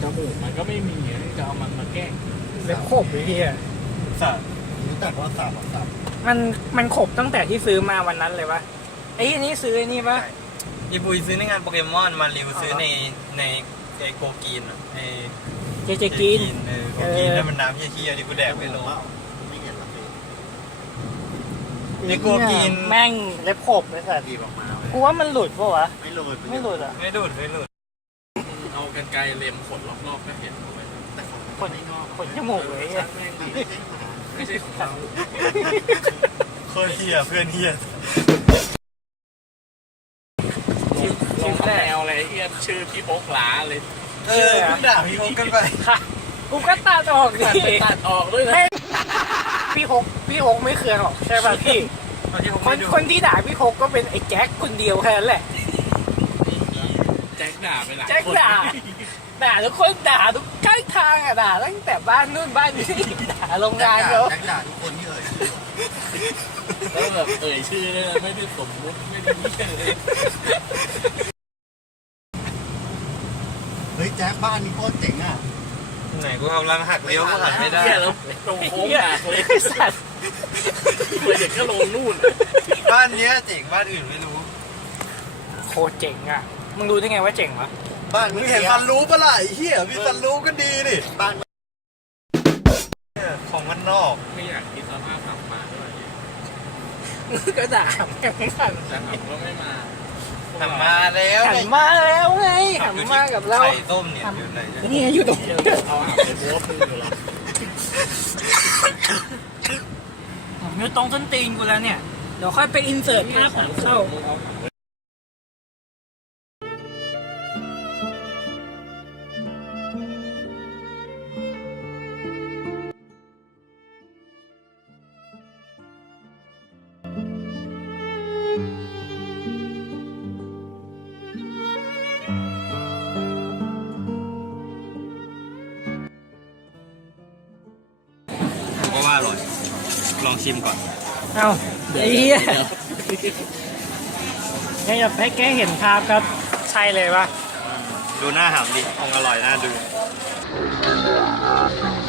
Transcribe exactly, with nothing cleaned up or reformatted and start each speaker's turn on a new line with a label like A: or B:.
A: มูกมันก็ไม่มีจะเอามันมาแกล้ง
B: เล็บขบไอ้เหี้ย
C: สัตว์รู้จักว่าสัตว์สัตว์
B: มันมันขบตั้งแต่ที่ซื้อมาวันนั้นเลยวะไอ้ที่นี่ซื้อไอ้นี่ปะ
D: อีบุยซื้อในงานโปเกมอนมาริวซื้อในในไอโกกีนอะไอ
B: เจเจกิน
D: เออโกกีนแล้วมันน้ำเฮี้ยๆดิกูแดกไม่ลง
C: ไม่เห็นหรอก
D: ในโกกีน
B: แม่งเล็บขบเลยสัตว์
C: ดีออกมา
B: กูว่ามันหลุดปะวะ
C: ไม่ลงเลย
B: ไม่หลุดอ่ะ
D: ไม่ดูดไม่ดูด
A: เอากันไกลเล็มขนรอบๆก็เห็นเอาไว้
C: แต่ของ
B: ขนขนจมูกเลยไอ้เหี้ย
A: แม่งดีไม่ใช่ของเรา
D: โคตรเฮี้ยเพื่อนเฮี้ย
A: ลงแนวอะไรเฮียชื่อพี่โอ๊กหลาเลย
D: เออเพิ่งด่าพี่โอ๊คกันไป
B: ค่ะกูก็ตัดออกดิ
A: ตัดไปตัดออกด้วยนะ
B: พี่ฮกพี่ฮกไม่เคืองหรอกใช่ป่ะพี่
D: เอาที่ผม
B: คน
D: ไม่ดู
B: คนที่ด่าพี่ฮกก็เป็นไอ้แจ็คคนเดียวแค่นั้นแหละ
A: แจ็คด่าไปหลาย
B: แจ็ค
A: คน
B: ด่า ด่าทุกคนด่าทุกใกล้ทางอ่ะด่าตั้งแต่บ้านนู่นบ้านนี้ด่าโรงงานเขา
C: แจ็คด่าทุกคนที่เอ่ย
A: แล้วแบบเอ่ยชื่อเลยนะไม่ได้สมมุติไม่ได้เยี่ยเลย
C: เฮ้ยแจ็คบ้านนี้โคตรเจ๋งอ่ะ
D: ไหนกูกำลังหักเลี้ยวก็หักไม่ได้
A: เฮียแล้วตรงโค้งหักเลย
B: ไอ้สัตว์
A: เลยเด็กก็ลงนู่น
D: บ้านเนี้ยเจ๋งบ้านอื่นไม่รู้
B: โคตรเจ๋งอ่ะมึงรู้ได้ไงว่าเจ๋งวะ
C: บ้าน
D: มึงเห็นซันรูปปะล่ะไอ้เหี้ยมีซันรูปก็ดีดิ
C: บ้าน
D: ของมันนอก
A: ไม่อยากคิดสภาพขับมาด้วย
B: มึงก็ด่าเหมือนกัน
A: แต่ขับก็ไม่มา
D: ทำมาแล้ว
B: หันมาแล้วไงหันมากับเรา
D: ไข่ต้มเนี่ยอยู่ไหนเนี่ย
B: นี่อยู่ตรง
A: เที่ยวเอาอาบไปโบ๊ทมึงอยู่แล้ว
B: ผมอยู่ตรงส้นตีนกูแล้วเนี่ยเดี๋ยวค่อยไปอินเสิร์ตภาพของเข้า
D: ผมก็ว่าอร่อยลองชิมก่อน
B: เอ้าไอ้เหี้ยเนี่ยจะให้แกเห็นภาพก็ใช่เลยปะ
D: ดูหน้าหามดิคงอร่อยน่าดู